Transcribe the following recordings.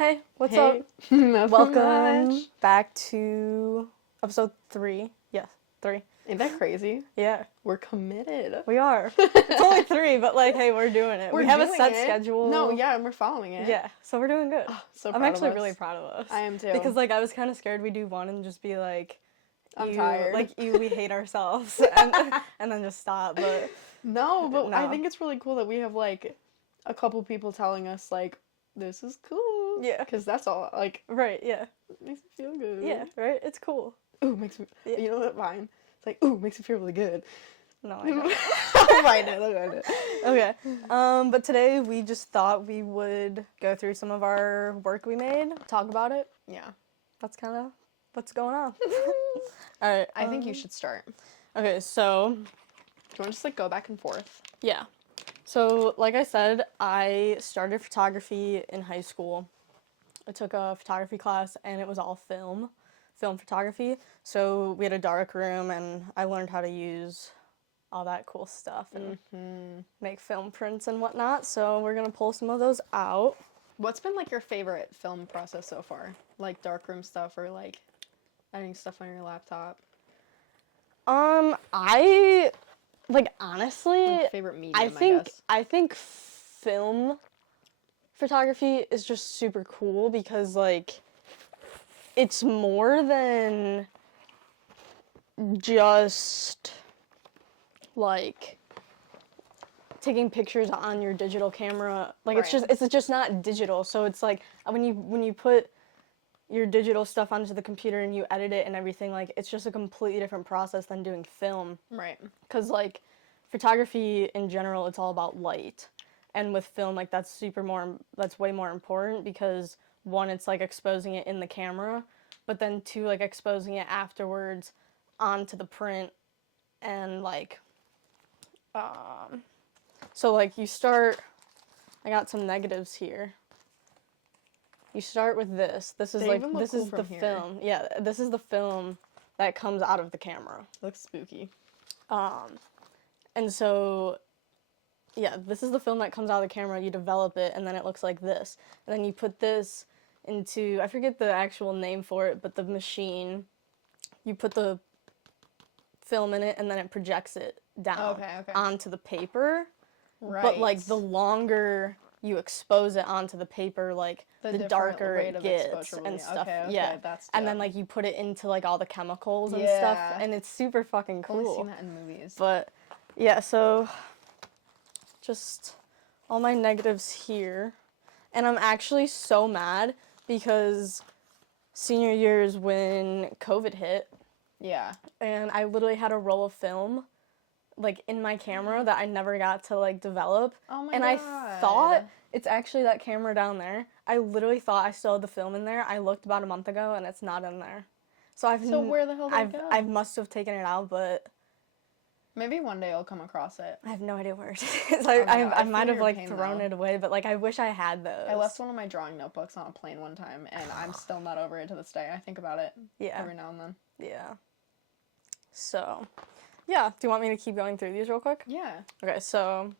Hey, what's Hey, up? nothing Welcome much. back to episode 3. Yes, 3. Ain't that crazy? Yeah, We're committed. we are. It's only 3, but like, hey, we're doing it. We're We have a doing set it. schedule. No, yeah, and we're following it. Yeah, so we're doing good. Oh, so I'm proud actually of us. really proud of us. I am too. Because like I was kind of scared we'd do one and just be like, I'm tired. Like we hate ourselves, and then just stop. But no, but I No. think it's really cool that we have like a couple people telling us like this is cool. Yeah. Because that's all like right, yeah, makes me feel good. yeah, right. It's cool. Ooh, makes me. Yeah. You know that line? It's like ooh, makes me feel really good. No, I know. I'll find it. I'll find it. Okay. But today we just thought we would go through some of our work we made, talk about it. Yeah. That's kind of what's going on. All right. I think you should start. Okay, so Do you want to just like go back and forth? yeah. So like I said, I started photography in high school. I took a photography class and it was all film photography. So we had a dark room and I learned how to use all that cool stuff and make film prints and whatnot. So we're gonna pull some of those out. What's been like your favorite film process so far? Like darkroom stuff or like editing stuff on your laptop? I like honestly, Like favorite medium, guess. I think film photography is just super cool because like it's more than just like taking pictures on your digital camera. Like Right. it's just not digital. So it's like when you put your digital stuff onto the computer and you edit it and everything, like it's just a completely different process than doing film. Right. Because like photography in general, it's all about light, and with film, like that's way more important because one, it's like exposing it in the camera, but then two, like exposing it afterwards onto the print, and like so like you start. I got some negatives here. You start with this. This is They like even look this cool is the from here. film. Yeah, this is the film that comes out of the camera. Looks spooky. And so, yeah, this is the film that comes out of the camera. You develop it, and then it looks like this. And then you put this into, I forget the actual name for it, but the machine. You put the film in it, and then it projects it down Okay. onto the paper. Right. But, like, the longer you expose it onto the paper, like, the different darker rate it of gets exposure and will- stuff. okay, yeah. that's And then, dope. like, you put it into, like, all the chemicals and Yeah. stuff, and it's super fucking I've only cool. seen that in movies. But, yeah, so just all my negatives here. And I'm actually so mad because senior year is when COVID hit, Yeah. and I literally had a roll of film like in my camera that I never got to like develop. Oh my and god. I thought it's actually that camera down there. I literally thought I still had the film in there. I looked about a month ago and it's not in there. So where the hell did it go? I must have taken it out, but Maybe one day I'll come across it. I have no idea where it is. Oh, no, I I might feel have your like pain, thrown though. it away, but like I wish I had those. I left one of my drawing notebooks on a plane one time, and I'm still not over it to this day. I think about it Yeah. every now and then. Yeah. So, yeah. Do you want me to keep going through these real quick? Yeah. Okay, so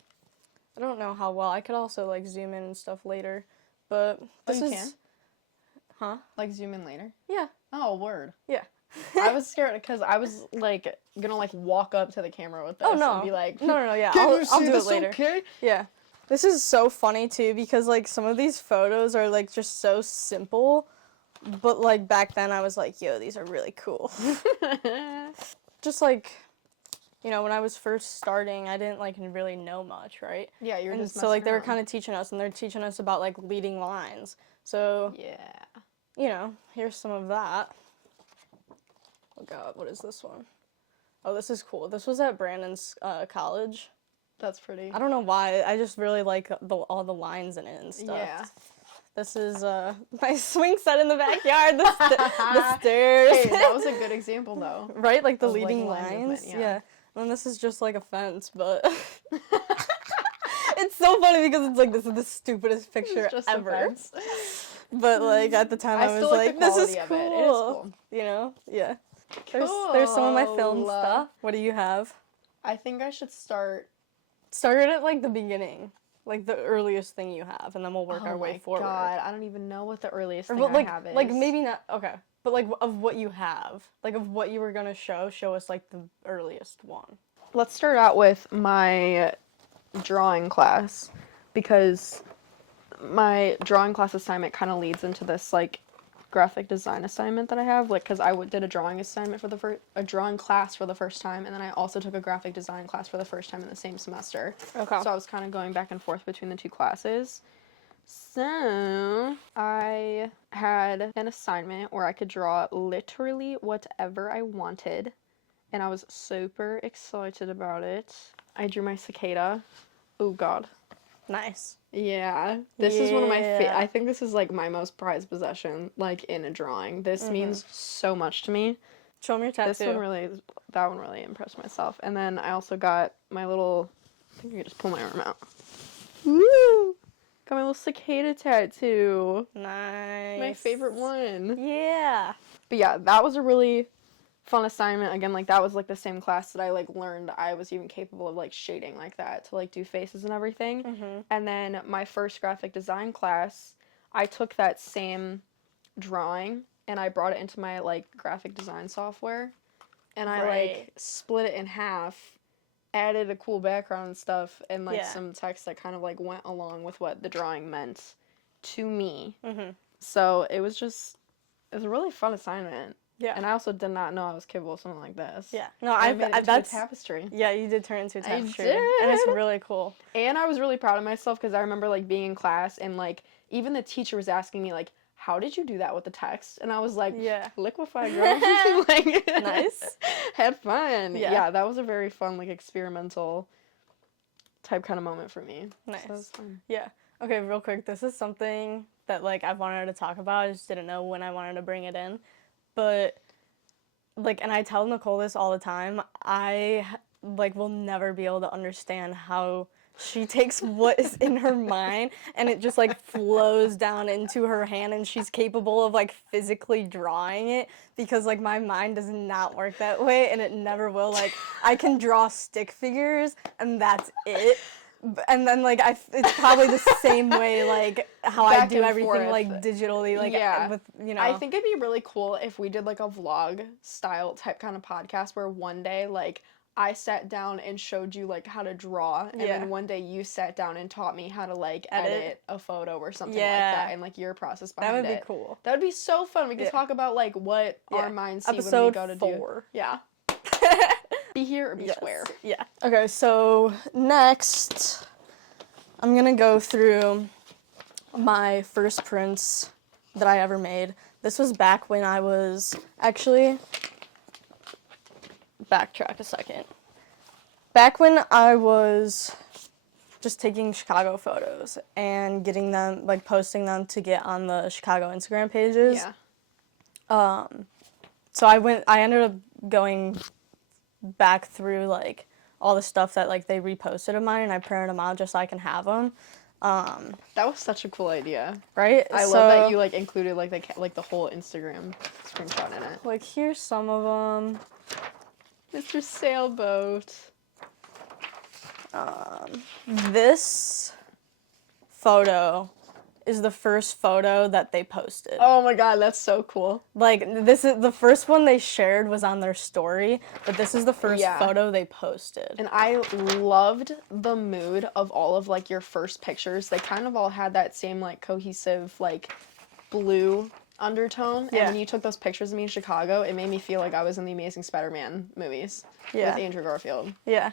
I don't know how well. I could also like zoom in and stuff later, but this you is. can? Huh? Like zoom in later? Yeah. Oh, word. Yeah. I was scared because I was like gonna like walk up to the camera with this Oh no. and be like, no, yeah. "Can I'll you see do this it later. okay?" Yeah. This is so funny too because like some of these photos are like just so simple, but like back then I was like, yo, these are really cool. Just like, you know, when I was first starting, I didn't like really know much, right? Yeah, you're And just so like they were messing kind of teaching us, and they're teaching us about like leading lines. So around. Yeah. you know, here's some of that. Oh god, what is this one? Oh, this is cool. This was at Brandon's college. That's pretty. I don't know why. I just really like all the lines in it and stuff. Yeah. This is my swing set in the backyard. The stairs. Hey, that was a good example though. Right, like the of, like, leading line movement, lines. yeah. Yeah. And then this is just like a fence, but it's so funny because it's like this is the stupidest picture It's just a ever. fence. But like at the time I was still like the this is quality of cool. it. It is cool. You know? Yeah. There's some of my film Cool. stuff. What do you have? I think I should start. Started at like the beginning. Like the earliest thing you have, and then we'll work our way forward. Oh my god, I don't even know what the earliest Or, thing like, I have is. like maybe not. Okay, but like of what you have, like of what you were gonna show us like the earliest one. Let's start out with my drawing class, because my drawing class assignment kind of leads into this like graphic design assignment that I have, like, because I did a drawing assignment for a drawing class for the first time, and then I also took a graphic design class for the first time in the same semester. Okay. So I was kind of going back and forth between the two classes. So I had an assignment where I could draw literally whatever I wanted, and I was super excited about it. I drew my cicada. Oh god. Nice. Yeah, this is one of my Yeah. I think this is like my most prized possession, like in a drawing. This means so much to me. Show me your tattoo. That one really impressed myself. And then I also got my little, I think I can just pull my arm out. Woo! Got my little cicada tattoo. Nice. My favorite one. Yeah. But yeah, that was a really fun assignment. Again, like that was like the same class that I like learned I was even capable of like shading like that to like do faces and everything. And then my first graphic design class, I took that same drawing and I brought it into my like graphic design software, and I like split it in half, added a cool background and stuff, and like some text that kind of like went along with what the drawing meant to me. So it was a really fun assignment. Yeah. And I also did not know I was capable of something like this. Yeah. No, I made it into that's a tapestry. Yeah, you did turn it into a tapestry. I did. And it's really cool. And I was really proud of myself because I remember like being in class and like even the teacher was asking me like, how did you do that with the text? And I was like, liquefy, girl. Like, nice. Had fun. Yeah. Yeah, that was a very fun, like, experimental type kind of moment for me. Nice. So that was fun. Yeah. Okay, real quick. This is something that, like, I've wanted to talk about. I just didn't know when I wanted to bring it in. But, like, and I tell Nicole this all the time, I, like, will never be able to understand how she takes what is in her mind and it just like flows down into her hand and she's capable of like physically drawing it, because like my mind does not work that way and it never will. Like I can draw stick figures and that's it. And then like it's probably the same way like how I do everything like digitally, like with, you know. I think it'd be really cool if we did like a vlog style type kind of podcast where one day like I sat down and showed you like how to draw, and then one day you sat down and taught me how to like edit a photo or something like that, and like your process behind it. That would be cool. That would be so fun. We could talk about like what our minds see Episode when we go to 4. do. Yeah. Be here or be square. Yeah. Okay, so next I'm gonna go through my first prints that I ever made. This was back when I was actually. Backtrack a second. Back when I was just taking Chicago photos and getting them, like posting them to get on the Chicago Instagram pages. Yeah. So I ended up going back through like all the stuff that like they reposted of mine, and I printed them out just so I can have them. That was such a cool idea. Right? I love that you like included like the whole Instagram screenshot in it. Like here's some of them. Mr. Sailboat. This photo is the first photo that they posted. Oh my god, that's so cool. Like, this is the first one they shared was on their story, but this is the first photo they posted. And I loved the mood of all of like your first pictures. They kind of all had that same like cohesive like blue undertone, and when you took those pictures of me in Chicago, it made me feel like I was in the Amazing Spider-Man movies with Andrew Garfield. Yeah.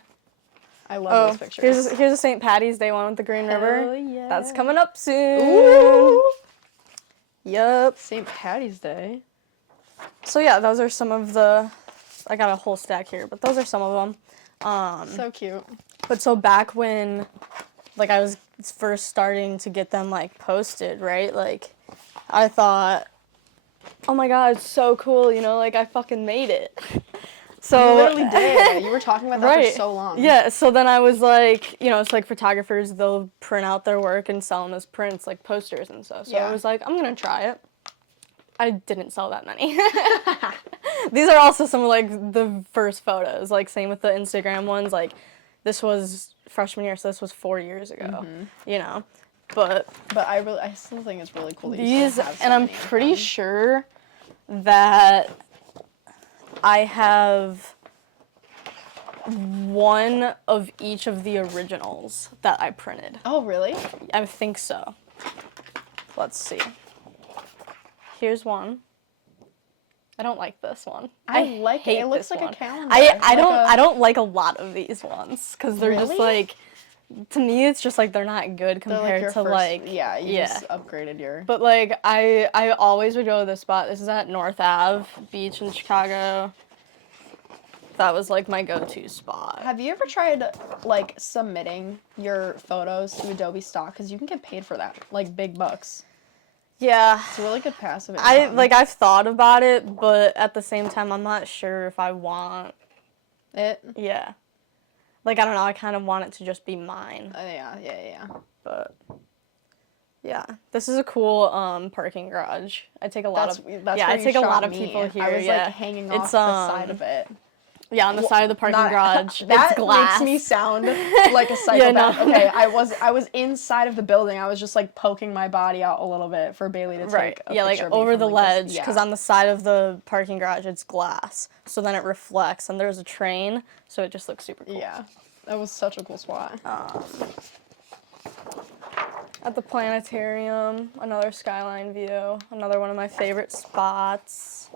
I love those pictures. Here's a St. Patty's Day one with the Green River. Yeah. That's coming up soon. Ooh. Yup. St. Patty's Day. So yeah, those are some of the. I got a whole stack here, but those are some of them. So cute. But so back when, like, I was first starting to get them like posted, right? Like, I thought, oh my god, it's so cool, you know, like I fucking made it. So you literally did. You were talking about that for so long. Yeah, so then I was like, you know, it's like photographers, they'll print out their work and sell them as prints, like posters and stuff. So I was like, I'm gonna try it. I didn't sell that many. These are also some of like the first photos, like same with the Instagram ones, like this was freshman year, so this was 4 years ago, you know. But I still think it's really cool that you these, still have so and I'm many of pretty them. sure that I have one of each of the originals that I printed. Oh, really? I think so. Let's see. Here's one. I don't like this one. I like it. hate It looks this like one. a calendar. I don't like a lot of these ones because they're just Really? like, to me it's just like they're not good They're compared your to first, like you just upgraded your. But like I always would go to this spot. This is at North Ave Beach in Chicago. That was like my go-to spot. Have you ever tried like submitting your photos to Adobe Stock? Because you can get paid for that, like big bucks. Yeah. It's a really good passive income. I've thought about it, but at the same time I'm not sure if I want it. Yeah. Like I don't know, I kind of want it to just be mine. Yeah. But yeah, this is a cool parking garage. I take a lot of I take a lot of people here. I was like hanging off the side of it. Yeah, on the side of the parking garage. That it's glass. makes me sound like a psychopath. Yeah, no. Okay, I was inside of the building. I was just like poking my body out a little bit for Bailey to take a like picture of me over from, the like, ledge, because on the side of the parking garage it's glass, so then it reflects, and there's a train, so it just looks super cool. Yeah, that was such a cool spot. At the planetarium, another skyline view, another one of my favorite spots.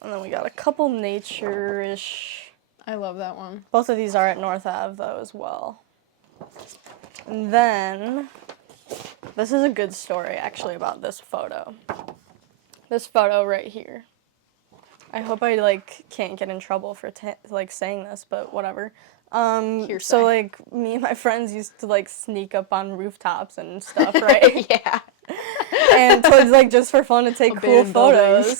And then we got a couple nature-ish. I love that one. Both of these are at North Ave, though, as well. And then, this is a good story, actually, about this photo. This photo right here. I hope I, like, can't get in trouble for, saying this, but whatever. So, like, me and my friends used to, like, sneak up on rooftops and stuff, right? Yeah. And so it's like just for fun to take cool photos.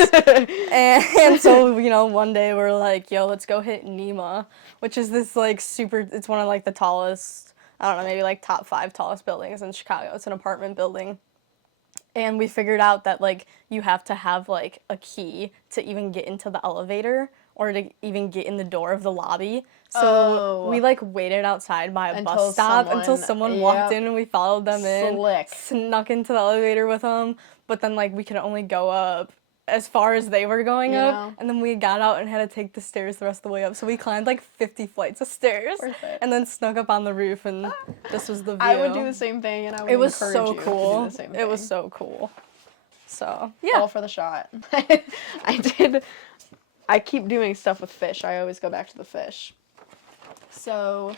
and so, you know, one day we're like, yo, let's go hit Nema, which is this like it's one of like the tallest, I don't know, maybe like top 5 tallest buildings in Chicago. It's an apartment building. And we figured out that like you have to have like a key to even get into the elevator or to even get in the door of the lobby. So we like waited outside by a bus stop until someone walked in and we followed them in. Snuck into the elevator with them, but then like we could only go up as far as they were going up, and then we got out and had to take the stairs the rest of the way up. So we climbed like 50 flights of stairs and then snuck up on the roof, and this was the view. I would do the same thing, and I would encourage you to do the same thing. It was so cool. So, yeah. All for the shot. I keep doing stuff with fish. I always go back to the fish. So,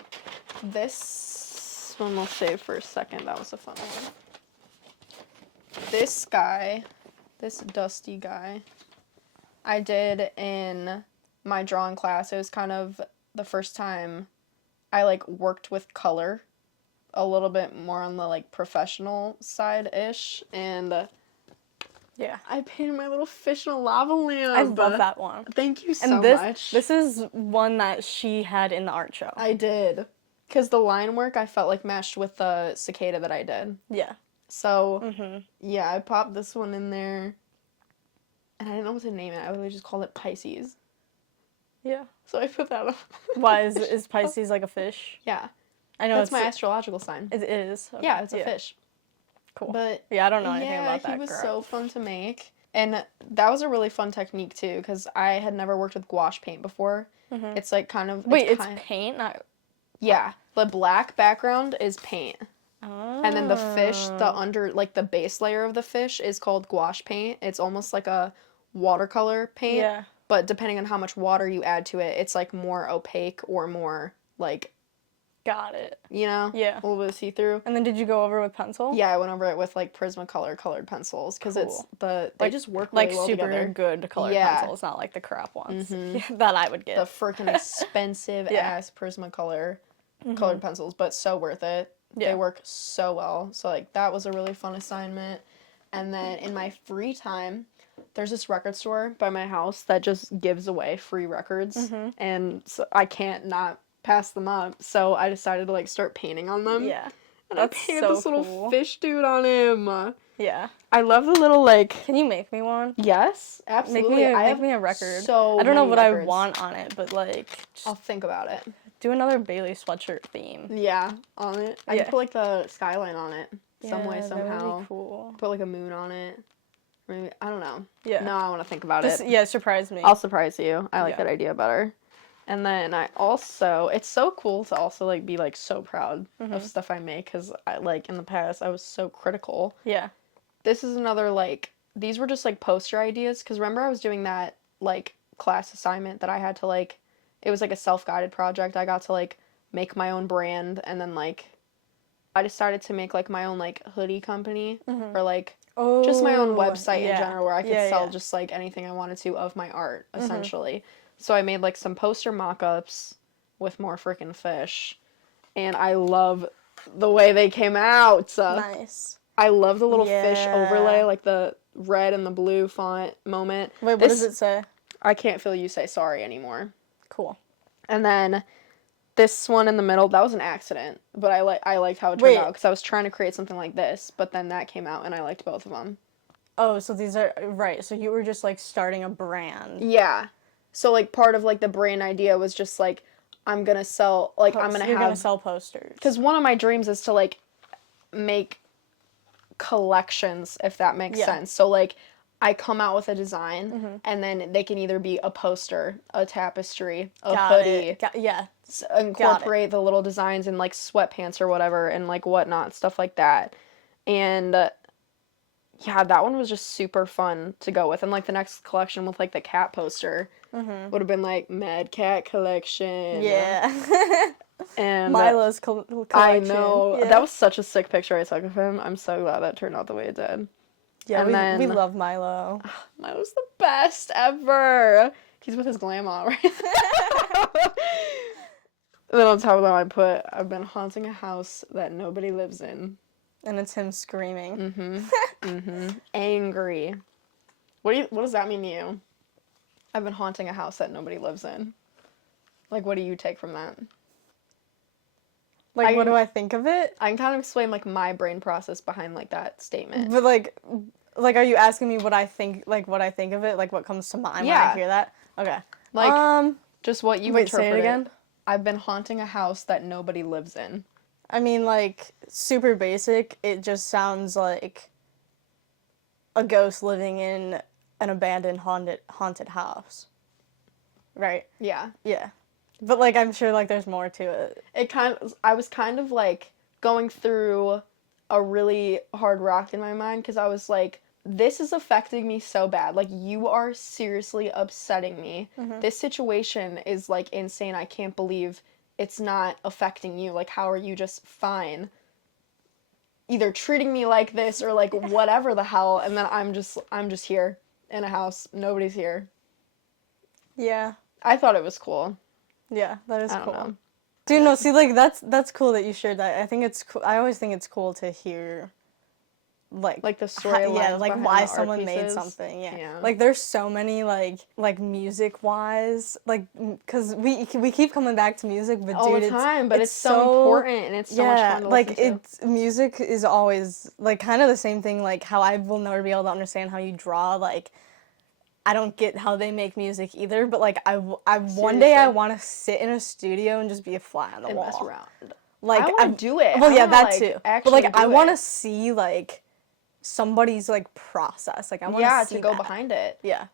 this one we'll save for a second. That was a fun one. This guy, this dusty guy, I did in my drawing class. It was kind of the first time I, like, worked with color a little bit more on the, like, professional side-ish, and yeah, I painted my little fish in a lava lamp. I love that one. Thank you so much. This is one that she had in the art show. I did. Because the line work, I felt like matched with the cicada that I did. Yeah. So, yeah, I popped this one in there. And I didn't know what to name it. I literally just called it Pisces. Yeah. So I put that on. Why? Is Pisces like a fish? Yeah. I know that's my astrological sign. It is? Okay. Yeah, it's a fish. Cool. But yeah, I don't know anything about that. Yeah, he was so fun to make. And that was a really fun technique, too, because I had never worked with gouache paint before. It's like kind of... Wait, it's paint? Not... Yeah. The black background is paint. Oh. And then the fish, the base layer of the fish is called gouache paint. It's almost like a watercolor paint. Yeah. But depending on how much water you add to it, it's, like, more opaque or more, like... Got it. You know? Yeah. A little bit see-through. And then did you go over with pencil? Yeah, I went over it with, like, Prismacolor colored pencils. Because it's they just work really well super together. Good colored pencils, not like the crap ones that I would get. The freaking expensive-ass Prismacolor colored pencils, but so worth it. Yeah. They work so well. So, like, that was a really fun assignment. And then in my free time, there's this record store by my house that just gives away free records. And so I can't not pass them up. So I decided to, like, start painting on them. Yeah. And I painted this little fish dude on him. Yeah. I love the little, like... Can you make me one? Yes, absolutely. Make me a record. So I don't know many what records. I want on it, but, like... I'll think about it. Do another Bailey sweatshirt theme. Yeah, on it. I can put, like, the skyline on it. Some way, somehow. That would be cool. Put, like, a moon on it. Maybe, I don't know. Yeah. No, I want to think about it. Yeah, surprise me. I'll surprise you. I like that idea better. And then it's so cool to also, like, be, like, so proud of stuff I make, because, like, in the past, I was so critical. Yeah. This is another, like, these were just, like, poster ideas, because remember I was doing that, like, class assignment that I had to, like, it was, like, a self-guided project. I got to, like, make my own brand, and then, like, I decided to make, like, my own, like, hoodie company, or, like, just my own website in general, where I could sell just, like, anything I wanted to of my art, essentially. So I made, like, some poster mock-ups with more freaking fish, and I love the way they came out. Nice. I love the little fish overlay, like the red and the blue font moment. Wait, what does it say? I can't feel you say sorry anymore. Cool. And then this one in the middle, that was an accident, but I liked how it turned out, because I was trying to create something like this, but then that came out, and I liked both of them. Oh, so these are, right, so you were just, like, starting a brand. Yeah. So, like, part of, like, the brand idea was just, like, I'm gonna sell, like, You're gonna sell posters. Because one of my dreams is to, like, make collections, if that makes sense. So, like, I come out with a design, and then they can either be a poster, a tapestry, a hoodie. Incorporate the little designs in, like, sweatpants or whatever, and, like, whatnot, stuff like that. And, yeah, that one was just super fun to go with. And, like, the next collection with, like, the cat poster would have been, like, Mad Cat Collection. Yeah. And Milo's collection. I know. Yeah. That was such a sick picture I took of him. I'm so glad that turned out the way it did. Yeah, we love Milo. Milo's the best ever. He's with his grandma right now. And then on top of that, I've been haunting a house that nobody lives in. And it's him screaming. Angry. What does that mean to you? I've been haunting a house that nobody lives in. Like, what do you take from that? Like, what do I think of it? I can kind of explain, like, my brain process behind, like, that statement. But, like, are you asking me what I think of it? Like, what comes to mind when I hear that? Okay. Like, just what you interpret say it again? I've been haunting a house that nobody lives in. I mean, like, super basic. It just sounds like a ghost living in an abandoned haunted house. Right? Yeah. Yeah. But, like, I'm sure, like, there's more to it. I was kind of, like, going through a really hard rock in my mind, because I was like, this is affecting me so bad. Like, you are seriously upsetting me. This situation is, like, insane. I can't believe it's not affecting you. Like, how are you just fine? Either treating me like this or, like, whatever the hell, and then I'm just here in a house. Nobody's here. Yeah. I thought it was cool. Yeah, that is cool. Know. Dude, no, see, like, that's cool that you shared that. I think it's cool. I always think it's cool to hear, like the story like, why someone made something, yeah. Like, there's so many, like music-wise, like, because we keep coming back to music, but, all dude, the time, but it's so important, and it's so much fun to like, listen to. Music is always, like, kind of the same thing, like, how I will never be able to understand how you draw, like, I don't get how they make music either, but, like, I one day I want to sit in a studio and just be a fly on the wall. Mess around. Like, I want to do it. Well, yeah, that too. But, like, I want to see, like, somebody's, like, process. Like, I want to see to go behind it. Yeah.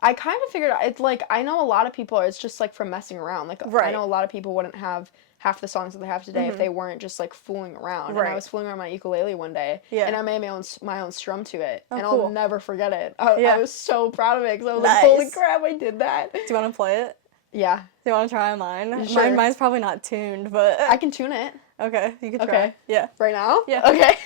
I kind of figured out, it's, like, I know a lot of people, it's just, like, from messing around. Like, I know a lot of people wouldn't have half the songs that they have today if they weren't just, like, fooling around. Right. And I was fooling around my ukulele one day, and I made my own strum to it, and cool. I'll never forget it. I was so proud of it, because I was Nice. like, holy crap, I did that. Do you want to play it? Yeah. Do you want to try mine? Sure. Mine's probably not tuned, but... I can tune it. Okay, you can try. Okay. Yeah. Right now? Yeah. Okay.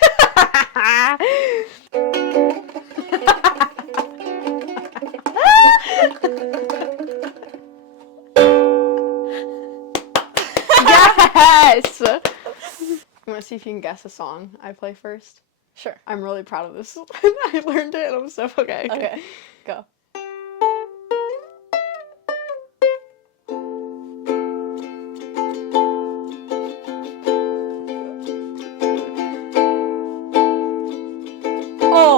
Yes! You want to see if you can guess a song I play first? Sure. I'm really proud of this. I learned it and I'm so okay. Okay. Go. Oh,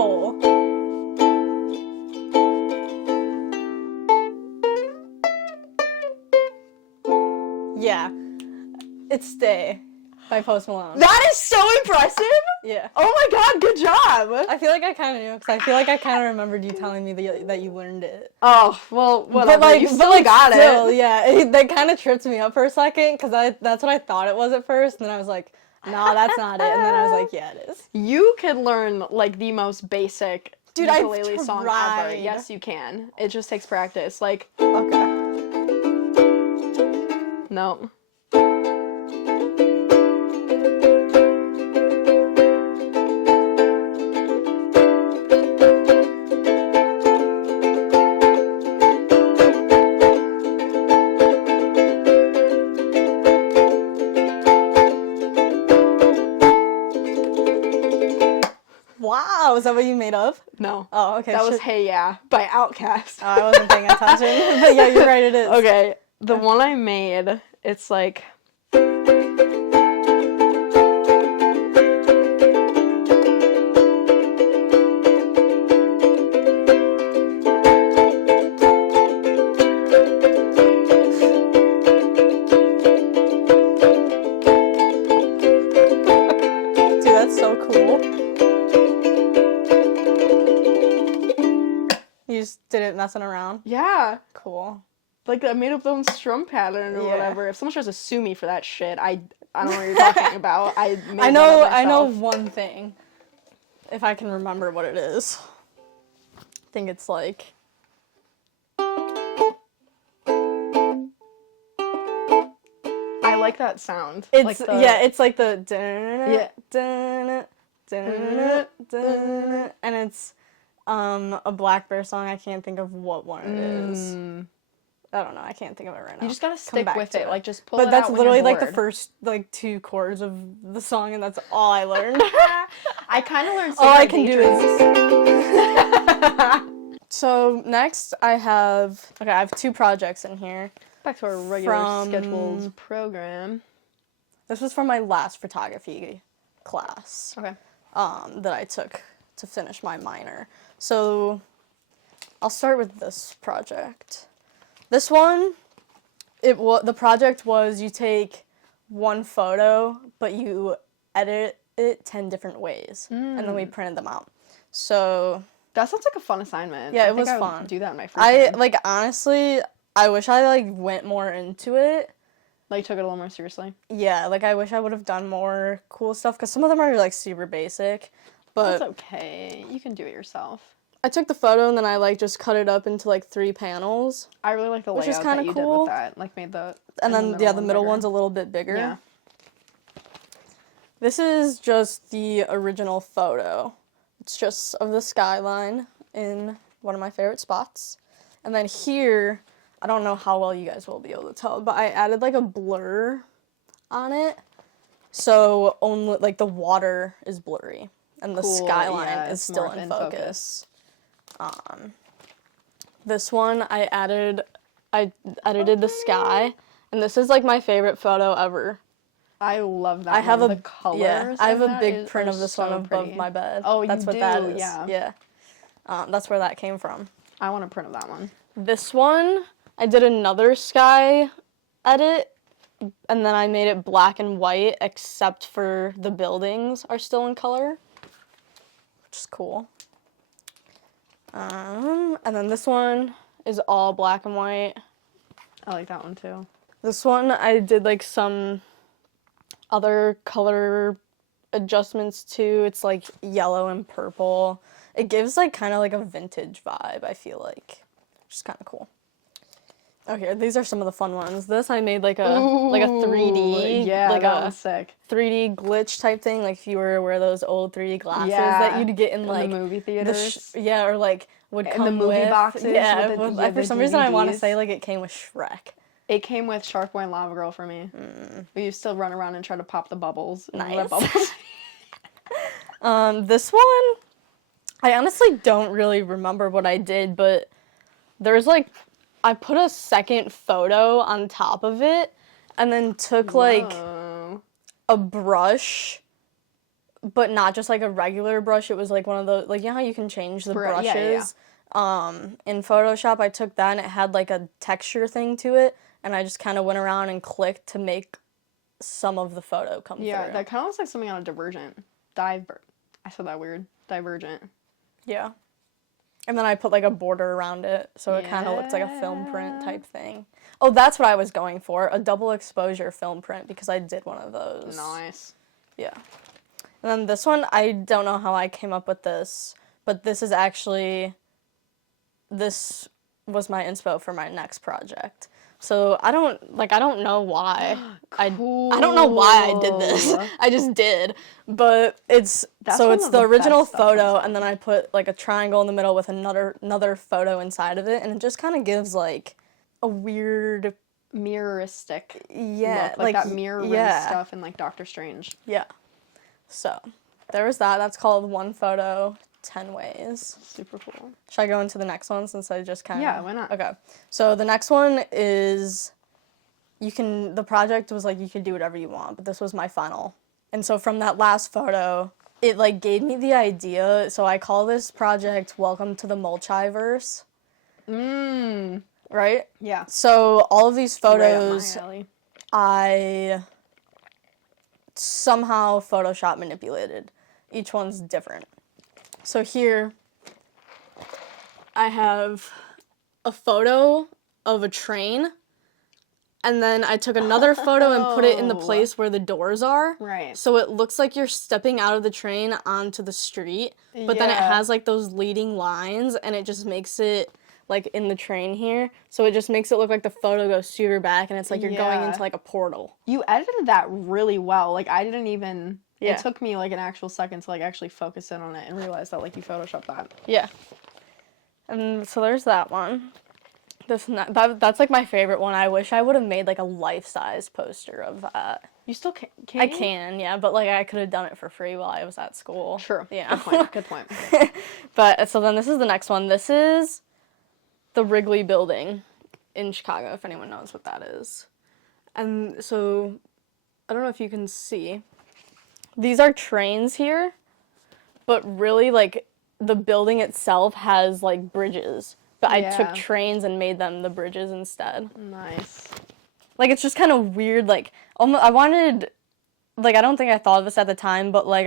It's Stay by Post Malone. That is so impressive! Yeah. Oh my god, good job! I feel like I kind of knew because I feel like I kind of remembered you telling me that you learned it. Oh, well, whatever. But You still got still, it. yeah, that kind of tripped me up for a second because that's what I thought it was at first, and then I was like, no, that's not it, and then I was like, yeah, it is. You can learn, like, the most basic ukulele I've song ever. tried. Yes, you can. It just takes practice. Like, Okay. no. Wow, is that what you made up? No. Oh, okay. That was Hey Ya by Outkast. Oh, I wasn't paying attention, but yeah, you're right, it is. Okay, the one I made, it's like... Dude, that's so cool. You just did it messing around. Yeah. Cool. Like, I made up the own strum pattern or Yeah. whatever. If someone tries to sue me for that shit, I don't know what you're talking about. I made I that up know myself. one thing. If I can remember what it is. I think it's like I like that sound. it's like it's like the and it's a Black Bear song. I can't think of what one it is. I don't know. I can't think of it right now. You just gotta stick back with to it. it. Like, just pull But it that's out when literally you're like the bored. first like 2 chords of the song, and that's all I learned. I kind of learned All I Secret can do Daydreams. is. So next I have two projects in here. Back to our regular From- scheduled program. This was from my last photography class. Okay. That I took to finish my minor. So I'll start with this project. This one, the project was you take one photo, but you edit it 10 different ways, and then we printed them out. So That sounds like a fun assignment. yeah, I it was think I would fun. do that in my free time. Honestly, I wish I went more into it. Like, took it a little more seriously. Yeah, I wish I would have done more cool stuff because some of them are super basic, but That's okay. You can do it yourself. I took the photo and then I just cut it up into 3 panels, I really like the Which is layout kinda that you did cool. with that. Like, made the and then the middle one one's a little bit bigger. Yeah. This is just the original photo. It's just of the skyline in one of my favorite spots. And then here, I don't know how well you guys will be able to tell, but I added a blur on it. So only the water is blurry and the Cool, skyline yeah, is it's still more in in focus. This one I edited the sky, and this is my favorite photo ever. I love that. I have one. a the colors. Yeah, I have in a that big print are of this so one above pretty. my bed. Oh, that's you what that do, is. yeah. Yeah. That's where that came from. I want a print of that one. This one, I did another sky edit, and then I made it black and white, except for the buildings are still in color, which is cool. And then this one is all black and white. I like that one too. This one, I did some other color adjustments too. It's yellow and purple. It gives kind of a vintage vibe, I feel like. Which is kind of cool. Okay, these are some of the fun ones. This I made a 3D, Yeah, that one's sick. 3D glitch type thing, if you were to wear those old 3D glasses Yeah, that you'd get in the movie theaters. or would And come the movie with boxes Yeah, with the for some reason I want to DVDs. say it came with Shrek. It came with Shark Boy and Lava Girl for me. We used to run around and try to pop the bubbles. Nice. Bubbles. This one, I honestly don't really remember what I did, but there's I put a second photo on top of it and then took Whoa. a brush, but not just a regular brush. It was one of those, you know how you can change the Yeah, brushes? yeah. In Photoshop, I took that and it had a texture thing to it, and I just kind of went around and clicked to make some of the photo come Yeah, through. that kind of looks like something on a Divergent. I said that weird. Divergent. Yeah. And then I put like a border around it, so it kind of looked like a film print Yeah. type thing. Oh, that's what I was going for, a double exposure film print, because I did one of those. Nice. Yeah. And then this one, I don't know how I came up with this, but this was my inspo for my next project. So I don't know why. Cool. I don't know why I did this. I just did. But it's That's so one it's of the the original best stuff photo, on and then I put like a triangle in the middle with another photo inside of it, and it just kind of gives like a weird, Mirroristic yeah, look. Like that mirror rim yeah. stuff in like Doctor Strange. Yeah. So there was that. That's called One Photo 10 Ways. Super cool. Should I go into the next one since I just kind of... Yeah, why not? Okay. So the next one is, the project was like you could do whatever you want, but this was my final. And so from that last photo, it like gave me the idea. So I call this project Welcome to the Mulchiverse. Right? Yeah. So all of these Right up my photos, alley. I somehow Photoshop manipulated. Each one's different. So here, I have a photo of a train, and then I took another photo and put it in the place where the doors are. Right. So it looks like you're stepping out of the train onto the street, but then it Yeah. has like those leading lines, and it just makes it like in the train here. So it just makes it look like the photo goes super back, and it's like you're going Yeah. into like a portal. You edited that really well. Like I didn't even. Yeah. It took me like an actual second to like actually focus in on it and realize that like you photoshopped that. Yeah. And so there's that one. That's like my favorite one. I wish I would have made like a life-size poster of that. You still can? I can, yeah, but like I could have done it for free while I was at school. True. Yeah. Good point. Good point. But so then this is the next one. This is the Wrigley Building in Chicago, if anyone knows what that is. And so I don't know if you can see. These are trains here, but really like the building itself has like bridges. But I took trains and made them the bridges instead. Nice. Like, it's just kind of weird, like, I wanted, like, I don't think I thought of this at the time, but, like,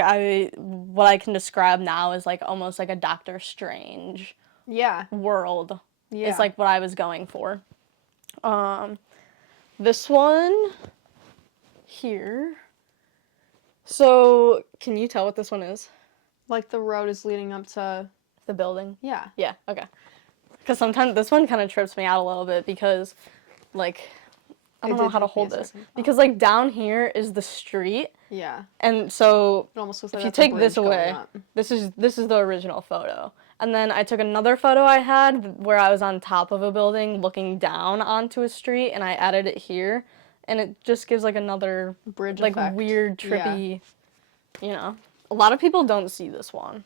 what I can describe now is, like, almost like a Doctor Strange world. Yeah. It's, like, what I was going for. This one here. So, can you tell what this one is? Like the road is leading up to The building? Yeah. Yeah, okay. Because sometimes this one kind of trips me out a little bit because, like, I don't know how to hold this. Because, like, down here is the street. Yeah. And so, It almost looks like if you that's a take this bridge going away, up. this is the original photo. And then I took another photo I had where I was on top of a building looking down onto a street, and I added it here. And it just gives, like, another, Bridge like, effect. weird, trippy, you know. A lot of people don't see this one.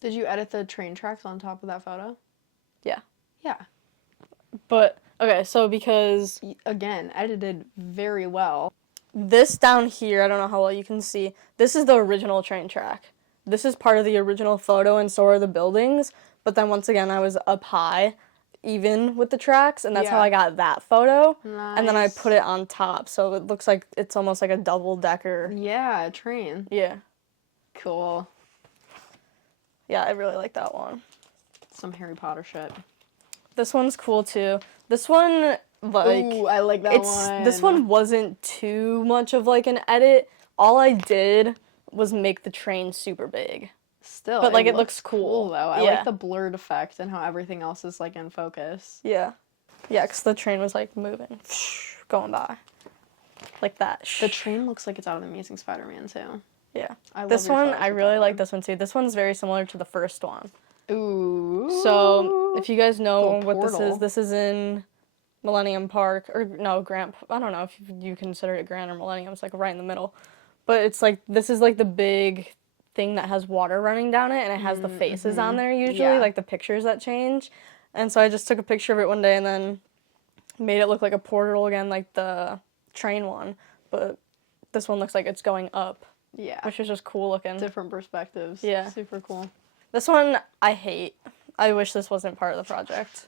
Did you edit the train tracks on top of that photo? Yeah. Yeah. But, okay, so because Again, edited very well. this down here, I don't know how well you can see, this is the original train track. This is part of the original photo, and so are the buildings. But then once again, I was up high, even with the tracks, and that's how I got that photo. Nice. And then I put it on top, so it looks like it's almost like a double-decker. Yeah, a train. Yeah. Cool. Yeah, I really like that one. Some Harry Potter shit. This one's cool, too. This one, like... Ooh, I like that one. This one wasn't too much of, like, an edit. All I did was make the train super big. Still, But, like, it looks cool. though. I Yeah. like the blurred effect and how everything else is, like, in focus. Yeah. Yeah, because the train was, like, moving. Going by. Like that. The train looks like it's out of The Amazing Spider-Man, too. Yeah. I love This your one, photos I with really that like one. this one, too. This one's very similar to the first one. Ooh. So, if you guys know Little what portal. this is in Millennium Park, or no, Grant, I don't know if you consider it Grant or Millennium, it's like right in the middle. But it's like, this is like the big thing that has water running down it, and it has the faces on there usually, Yeah. like the pictures that change. And so I just took a picture of it one day and then made it look like a portal again, like the train one. But this one looks like it's going up, Yeah. which is just cool looking. Different perspectives. Yeah. Super cool. This one, I hate. I wish this wasn't part of the project.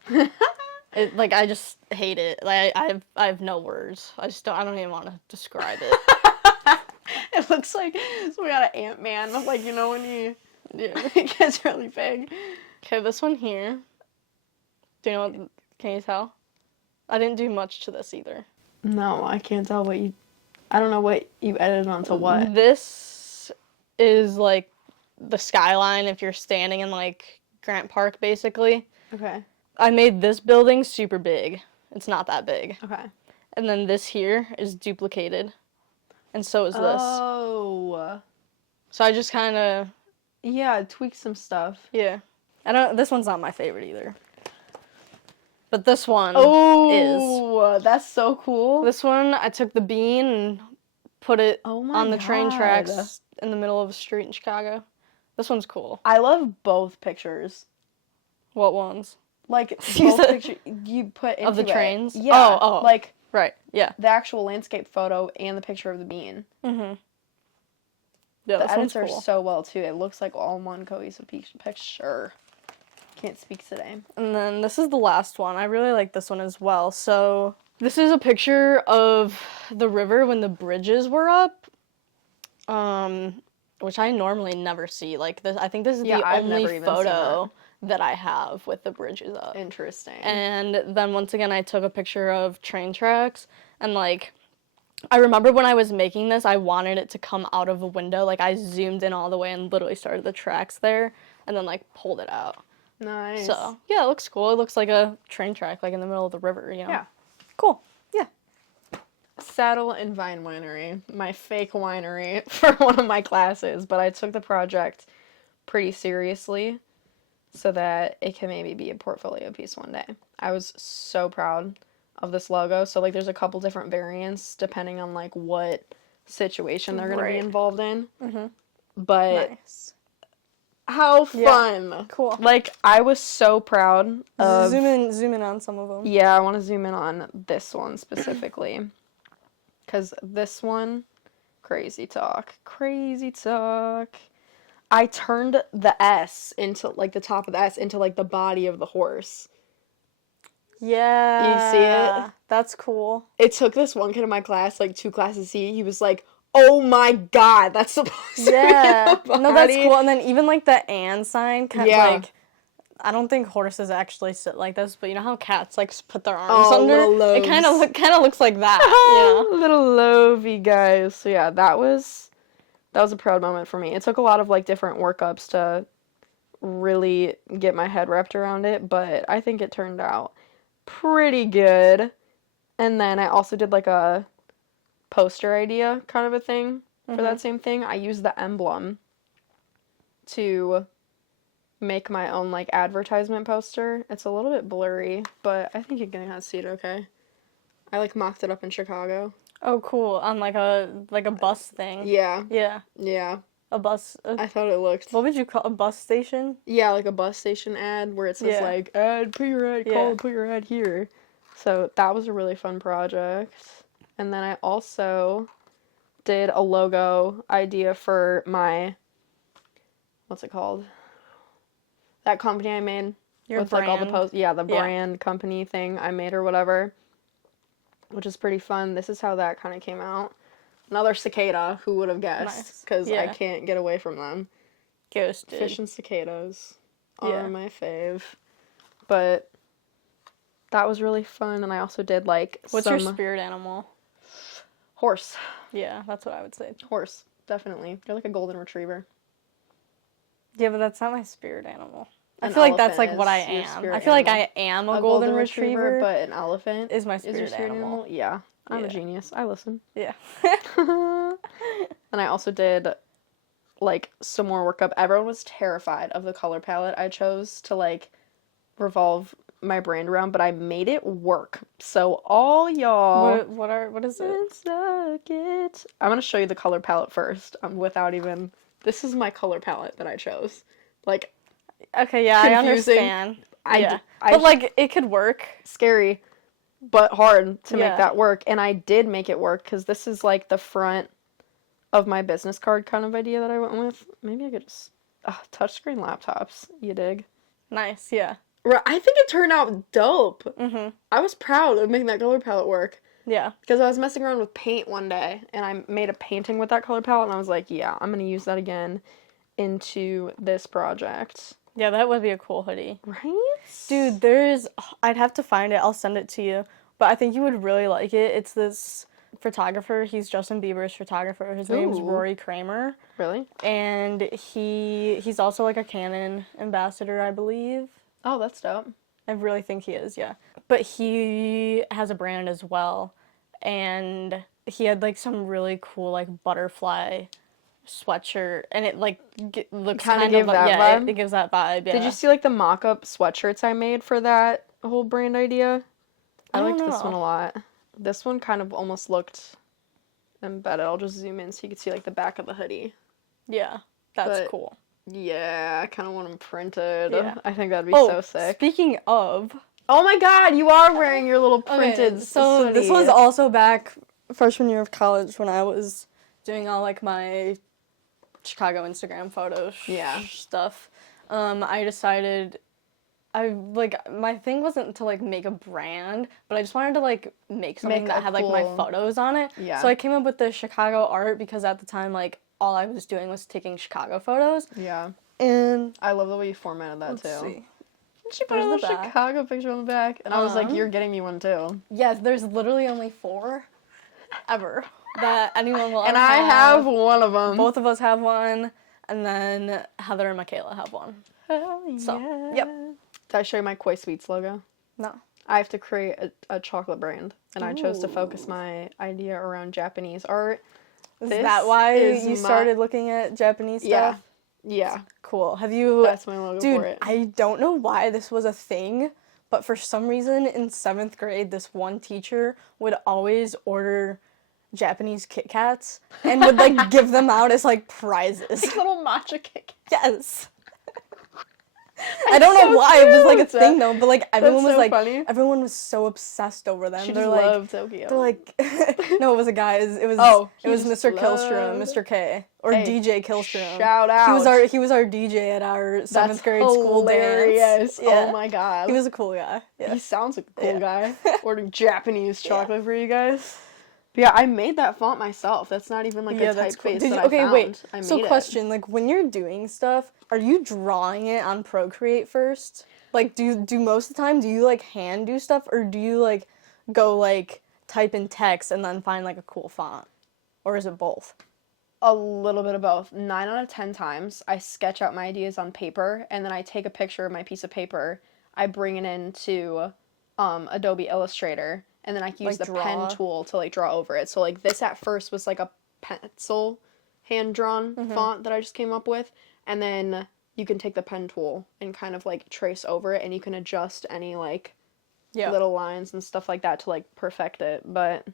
I just hate it. Like, I have no words. I don't even want to describe it. It looks like something out of Ant-Man. Like, you know when he Yeah. it gets really big. Okay, this one here. Do you know what? Can you tell? I didn't do much to this either. No, I can't tell what you... I don't know what you edited onto what. This is like the skyline if you're standing in like Grant Park, basically. Okay. I made this building super big. It's not that big. Okay. And then this here is duplicated. And so is this. Oh. So I just kind of, Yeah, tweak some stuff. yeah. This one's not my favorite either. But this one Oh, that's so cool. This one, I took the bean and put it Oh my on the train God. tracks in the middle of a street in Chicago. This one's cool. I love both pictures. What ones? Like, You both said- pictures you put into Of the it. trains? Yeah. Oh. Like, Right, yeah. the actual landscape photo and the picture of the bean. Mm-hmm. Yeah, The this one's edits are cool. so well, too. It looks like all one cohesive picture. Can't speak today. And then this is the last one. I really like this one as well. So this is a picture of the river when the bridges were up, which I normally never see. Like this, I think this is Yeah, the I've only never even seen photo that I have with the bridges up. Interesting. And then once again, I took a picture of train tracks, and like, I remember when I was making this, I wanted it to come out of a window. Like, I zoomed in all the way and literally started the tracks there, and then like pulled it out. Nice. So yeah, it looks cool. It looks like a train track, like in the middle of the river. You know. Yeah. Cool. Yeah. Saddle and Vine Winery, my fake winery for one of my classes, but I took the project pretty seriously so that it can maybe be a portfolio piece one day. I was so proud of this logo. So like there's a couple different variants depending on like what situation they're going to be Right. involved in. Mm-hmm. But Nice. how fun. Cool. Like I was so proud of Zoom in on some of them. Yeah, I want to zoom in on this one specifically. Because this one, crazy talk. I turned the S into, like, the top of the S into, like, the body of the horse. Yeah. You see it? That's cool. It took this one kid in my class, like, 2 classes C. He was like, oh my God, that's supposed to Yeah. be a No, that's body. cool. And then even like the and sign, kind Yeah. of like, I don't think horses actually sit like this, but you know how cats like put their arms Oh, under? little It kind lobes. of looks like that, you know? Little lovey guys. So yeah, that was a proud moment for me. It took a lot of like different workups to really get my head wrapped around it, but I think it turned out pretty good. And then I also did like a poster idea kind of a thing for that same thing. I used the emblem to make my own like advertisement poster. It's a little bit blurry, but I think you can kind of see it okay. I like mocked it up in Chicago. Oh, cool. On like a bus thing. Yeah, Yeah. A bus. I thought it looked. What would you call a bus station? Yeah, like a bus station ad where it says Yeah. like ad, put your ad, call, put your ad here. So that was a really fun project. And then I also did a logo idea for my, what's it called? That company I made. Your with like all the brand. posts. Yeah, the Yeah. brand company thing I made or whatever. Which is pretty fun. This is how that kind of came out. Another cicada, who would have guessed? Nice. Because I Yeah. can't get away from them. Ghosted. Fish and cicadas are Yeah. my fave. But that was really fun. And I also did like What's some your spirit animal? horse. Yeah, that's what I would say. Horse, definitely. You're like a golden retriever. Yeah, but that's not my spirit animal. I An feel like that's elephant like what I is your am. spirit I feel like animal. I am a golden retriever, but an elephant is my is your spirit spirit animal. animal. Yeah, I'm a Yeah. genius. I listen. Yeah. And I also did like some more workup. Everyone was terrified of the color palette I chose to like revolve my brand around, but I made it work. So all y'all What is it? suck it. I'm gonna show you the color palette first. Without even. This is my color palette that I chose. Like Okay, yeah, I Confusing. understand. I Yeah. I But like it could work. scary, but hard to Yeah. make that work. And I did make it work because this is like the front of my business card kind of idea that I went with. Maybe I could just touchscreen laptops. You dig? Nice, yeah. I think it turned out dope. Mhm. I was proud of making that color palette work. Yeah. Because I was messing around with paint one day, and I made a painting with that color palette, and I was like, yeah, I'm going to use that again into this project. Yeah, that would be a cool hoodie. Right? Dude, I'd have to find it. I'll send it to you. But I think you would really like it. It's this photographer. He's Justin Bieber's photographer. His name's Ooh. Rory Kramer. Really? And he's also like a Canon ambassador, I believe. Oh, that's dope. I really think he is, yeah. But he has a brand as well. And he had like some really cool like butterfly sweatshirt, and it like looks Kinda kind gave of like, that yeah, vibe? it gives that vibe. Yeah. Did you see, like, the mock-up sweatshirts I made for that whole brand idea? I liked this one a lot. This one kind of almost looked embedded. I'll just zoom in so you can see, like, the back of the hoodie. Yeah, that's But- cool. Yeah, I kind of want them printed. Yeah. I think that'd be so sick. Speaking of, Oh my god, you are wearing your little printed okay, so hoodie. this was also back freshman year of college when I was doing all like my Chicago Instagram photos Yeah. stuff. I decided my thing wasn't to like make a brand, but I just wanted to like make something Make that a had like my cool- photos on it. Yeah. So I came up with the Chicago art because at the time like all I was doing was taking Chicago photos. Yeah. And I love the way you formatted that, let's too. see. She put There's a the little back. Chicago picture on the back, and I was like, Uh-huh. you're getting me one, too. Yes, there's literally only 4 ever that anyone will And ever I have one of them. Both of us have one, and then Heather and Michaela have one. Hell So, yeah. yep. Did I show you my Koi Sweets logo? No. I have to create a chocolate brand, and I chose to focus Ooh. my idea around Japanese art. Is This that why is you my- started looking at Japanese Yeah. stuff? Yeah. Cool. Have you... That's my logo Dude, for it. I don't know why this was a thing, but for some reason in 7th grade, this one teacher would always order Japanese Kit Kats and would like give them out as like prizes. Little matcha cake. Yes. I don't know so why it was like a cute. thing though, but like everyone was so like funny. everyone was so obsessed over them. She they're just like loved Tokyo. they're like no, it was a guy. It was Oh, it was he just Mr. Killstrom, loved- Mr. K, or Hey, DJ Killstrom. shout out. He was our DJ at our 7th grade school hilarious. dance. Yeah. Oh my god. He was a cool guy. Yeah. He sounds like a cool Yeah. guy. Ordering Japanese chocolate for you guys. But yeah, I made that font myself. That's not even like a that's cool. typeface Did you, that okay, I found. wait. I made So it. question, like when you're doing stuff, are you drawing it on Procreate first? Like do most of the time do you like hand do stuff, or do you like go like type in text and then find like a cool font? Or is it both? A little bit of both. 9 out of 10 times, I sketch out my ideas on paper, and then I take a picture of my piece of paper. I bring it into Adobe Illustrator, and then I can use Like the draw. pen tool to like draw over it. So like this at first was like a pencil hand-drawn font that I just came up with, and then you can take the pen tool and kind of like trace over it, and you can adjust any like little lines and stuff like that to like perfect it. But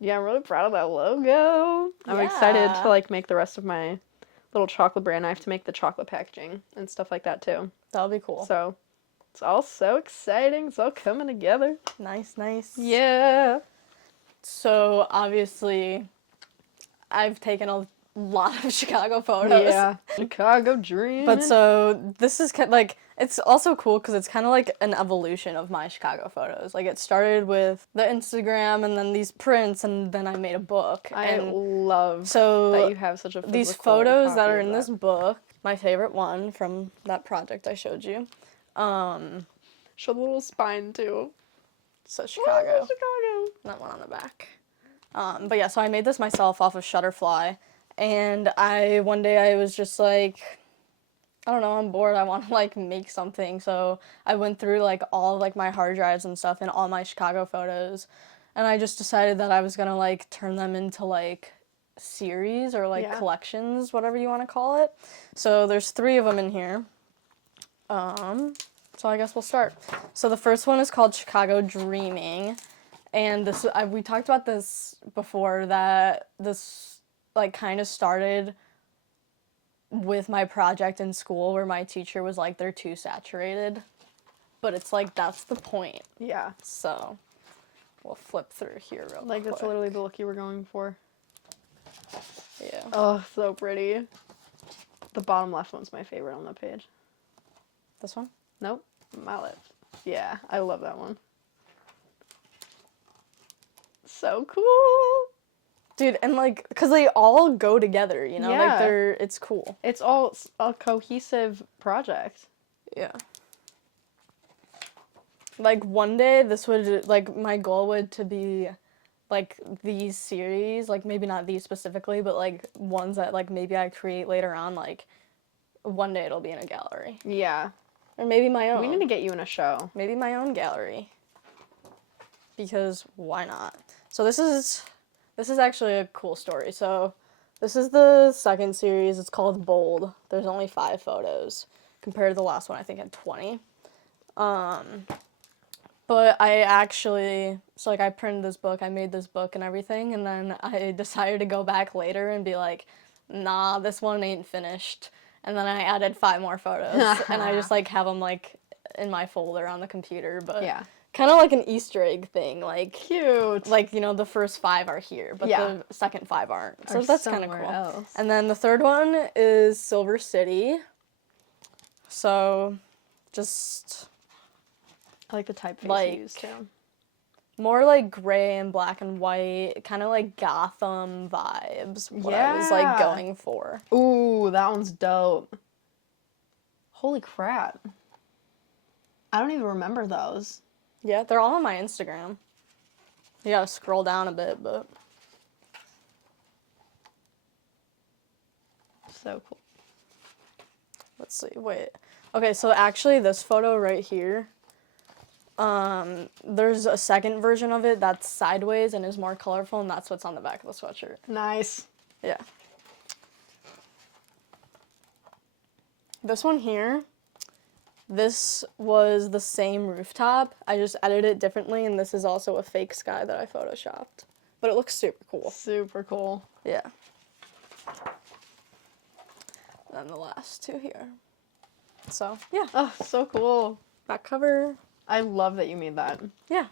yeah, I'm really proud of that logo. I'm excited Yeah. to like make the rest of my little chocolate brand. I have to make the chocolate packaging and stuff like that too. That'll be cool. So it's all so exciting. It's all coming together. Nice. Yeah. So obviously I've taken a lot of Chicago photos. Yeah. Chicago dream. But so this is kind like it's also cool because it's kind of like an evolution of my Chicago photos. Like it started with the Instagram and then these prints, and then I made a book. I And love so that you have such a these physical photos that copy are of in this that. book, my favorite one from that project I showed you. Show the little spine too. So Chicago. Chicago. That one on the back. But yeah, so I made this myself off of Shutterfly, and one day I was just like, I don't know, I'm bored, I want to like make something, so I went through like all of like my hard drives and stuff and all my Chicago photos, and I just decided that I was gonna like turn them into like series or like collections, whatever you want to call it. So there's 3 of them in here. So I guess we'll start. So the first one is called Chicago Dreaming. And this, we talked about this before, that this like kind of started with my project in school where my teacher was like, they're too saturated. But it's like, that's the point. Yeah. So we'll flip through here real quick. Like that's literally the look you were going for. Yeah. Oh, so pretty. The bottom left one's my favorite on the page. This one? Nope. My left. Yeah, I love that one. So cool. Dude, and like, because they all go together, you know? Like, Yeah. it's cool. It's all a cohesive project. Yeah. Like, one day, this would, like, my goal would to be, like, these series, like, maybe not these specifically, but, like, ones that, like, maybe I create later on, like, one day it'll be in a gallery. Yeah. Or maybe my own. We need to get you in a show. Maybe my own gallery. Because why not? So this is actually a cool story. So this is the second series. It's called Bold. There's only 5 photos compared to the last one I think had 20. But I actually, so like I printed this book, I made this book and everything, and then I decided to go back later and be like, nah, this one ain't finished. And then I added 5 more photos, and I just like have them like in my folder on the computer, but Yeah. kind of like an Easter egg thing, like Cute. like, you know, the first 5 are here, but Yeah. the second 5 aren't. So Or that's kind of somewhere cool. else. And then the third one is Silver City. So just I like the typeface like- you used too. more like gray and black and white, kind of like Gotham vibes. What I was like Yeah. going for. Ooh, that one's dope. Holy crap. I don't even remember those. Yeah, they're all on my Instagram. You gotta scroll down a bit, but So cool. let's see. Wait. Okay, so actually this photo right here, there's a second version of it that's sideways and is more colorful, and that's what's on the back of the sweatshirt. Nice. Yeah. This one here, this was the same rooftop. I just edited it differently, and this is also a fake sky that I photoshopped. But it looks super cool. Super cool. Yeah. And then the last 2 here. So, yeah. Oh, so cool. Back cover. I love that you made that. Yeah.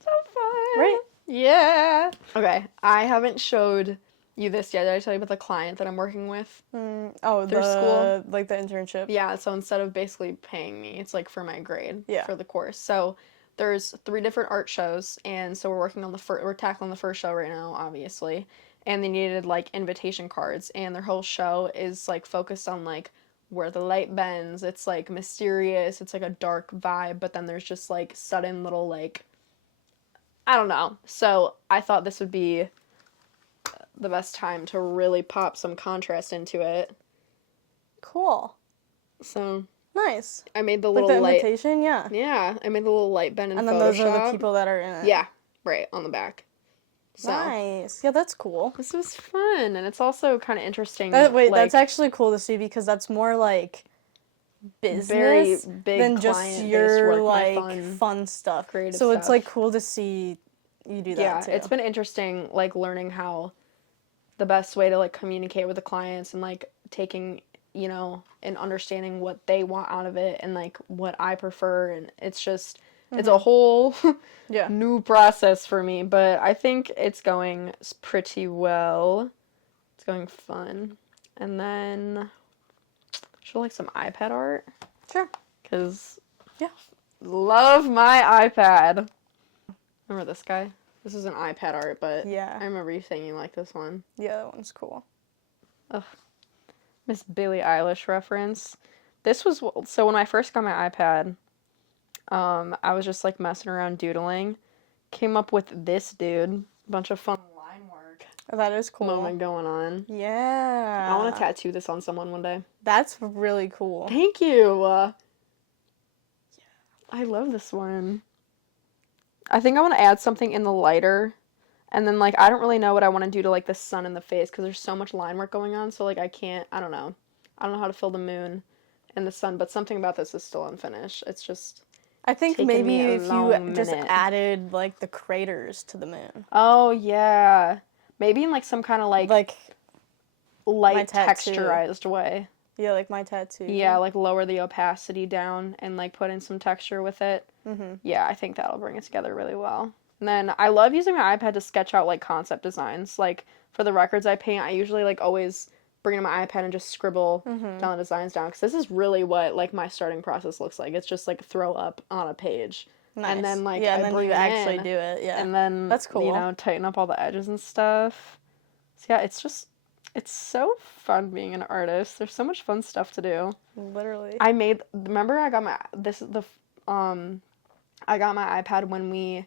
So fun. Right? Yeah. Okay, I haven't showed you this yet. Did I tell you about the client that I'm working with? Oh, Through the school? like the internship. Yeah, so instead of basically paying me, it's like for my grade Yeah. for the course. So there's 3 different art shows, and so we're working on we're tackling the first show right now, obviously. And they needed like invitation cards, and their whole show is like focused on like where the light bends. It's like mysterious. It's like a dark vibe, but then there's just like sudden little like I don't know. So I thought this would be the best time to really pop some contrast into it. Cool. So Nice. I made the Like little the light. invitation, yeah. Yeah, I made the little light bend in And then Photoshop. those are the people that are in it. Yeah, right on the back. So Nice. Yeah, that's cool. this was fun, and it's also kind of interesting. Wait, like, that's actually cool to see because that's more like business very big than just client-based your work, my like fun stuff. creative So it's stuff. like cool to see you do that yeah, too. it's been interesting, like learning how the best way to like communicate with the clients and like taking, you know, and understanding what they want out of it and like what I prefer, and it's just it's a whole yeah. new process for me, but I think it's going pretty well. It's going fun. And then should like some iPad art Sure. because Yeah. love my iPad. Remember this guy? This is an iPad art, but Yeah. I remember you saying you like this one. Yeah, that one's cool. Miss Billie Eilish reference. This was so when I first got my iPad, I was just like messing around doodling, came up with this dude, bunch of fun line work That is cool. moment going on. Yeah. I want to tattoo this on someone one day. That's really cool. Thank you. I love this one. I think I want to add something in the lighter, and then like I don't really know what I want to do to like the sun and the face because there's so much line work going on. So like I don't know how to fill the moon and the sun, but something about this is still unfinished. It's just. I think taken maybe me a if you long just minute. added like the craters to the moon. Oh yeah, maybe in like some kind of like Like light tattoo. texturized way. yeah, like my tattoo. Yeah, like lower the opacity down and like put in some texture with it. Mhm. Yeah, I think that'll bring it together really well. And then I love using my iPad to sketch out like concept designs. Like for the records I paint, I usually like always bring in my iPad and just scribble down the designs down because this is really what like my starting process looks like. It's just like throw up on a page. Nice. And then like yeah, I and then bring you it actually in, do it. Yeah. and then That's cool. You know, tighten up all the edges and stuff. So yeah, it's so fun being an artist. There's so much fun stuff to do. Literally. Remember I got my I got my iPad when we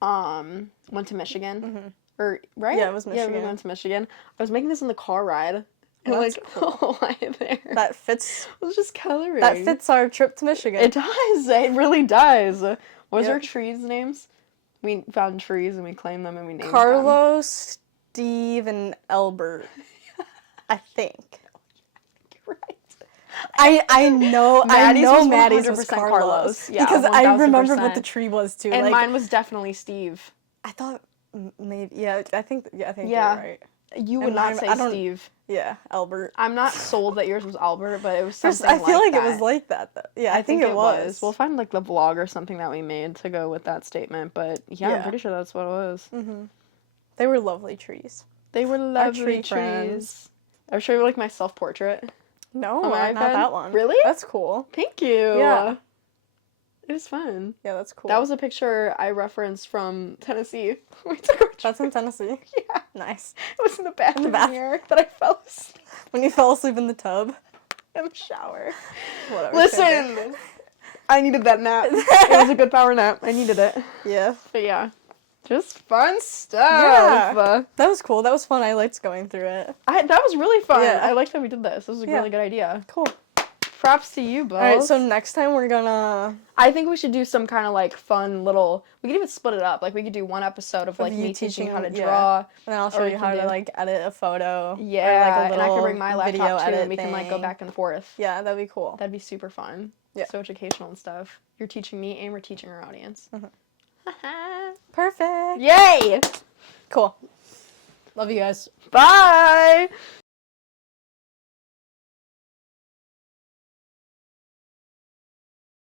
went to Michigan. Mm-hmm. Or right? Yeah, it was Michigan. Yeah, we went to Michigan. I was making this in the car ride. And That's like cool. the whole way there. That fits. I was just coloring. That fits our trip to Michigan. It does. It really does. What was Yep. our trees' names? We found trees and we claimed them and we named them. Carlos, Steve, and Albert. I think. You're right. I know Maddie's was 100% Carlos. Yeah, because I remembered what 1000%. the tree was too. And like, mine was definitely Steve. I thought maybe I think Yeah. you're right. You would And not mine- say I don't- Steve. Yeah, Albert. I'm not sold that yours was Albert, but it was First, something I feel like that. it was like that though. Yeah, I think it was. We'll find like the vlog or something that we made to go with that statement, but yeah, I'm Yeah. pretty sure that's what it was. Mm-hmm. They were lovely trees. They were lovely tree trees. friends. I'll show you like my self-portrait. No, On my not iPad? that one. Really? That's cool. Thank you. Yeah. It was fun. Yeah, that's cool. That was a picture I referenced from Tennessee. We took our That's in Tennessee. Yeah. Nice. It was in the bathroom bath- mirror that I fell asleep When you fell asleep in the tub. in the shower. Whatever. Listen, I needed that nap. It was a good power nap. I needed it. Yeah. But yeah, just fun stuff. Yeah. That was cool. That was fun. I liked going through it. That was really fun. Yeah. I liked that we did this. This was a Yeah. really good idea. Cool. Props to you both. Alright, so next time we're gonna... I think we should do some kind of like fun little. We could even split it up. Like we could do one episode of like you me teaching how to teaching- draw. And then I'll show Or we you can how to, do- like, edit a photo. Yeah, or, like, a and I little can bring my video laptop too, edit and we can like go thing. back and forth. Yeah, that'd be cool. That'd be super fun. Yeah. So educational and stuff. You're teaching me, and we're teaching our audience. Perfect. Yay! Cool. Love you guys. Bye.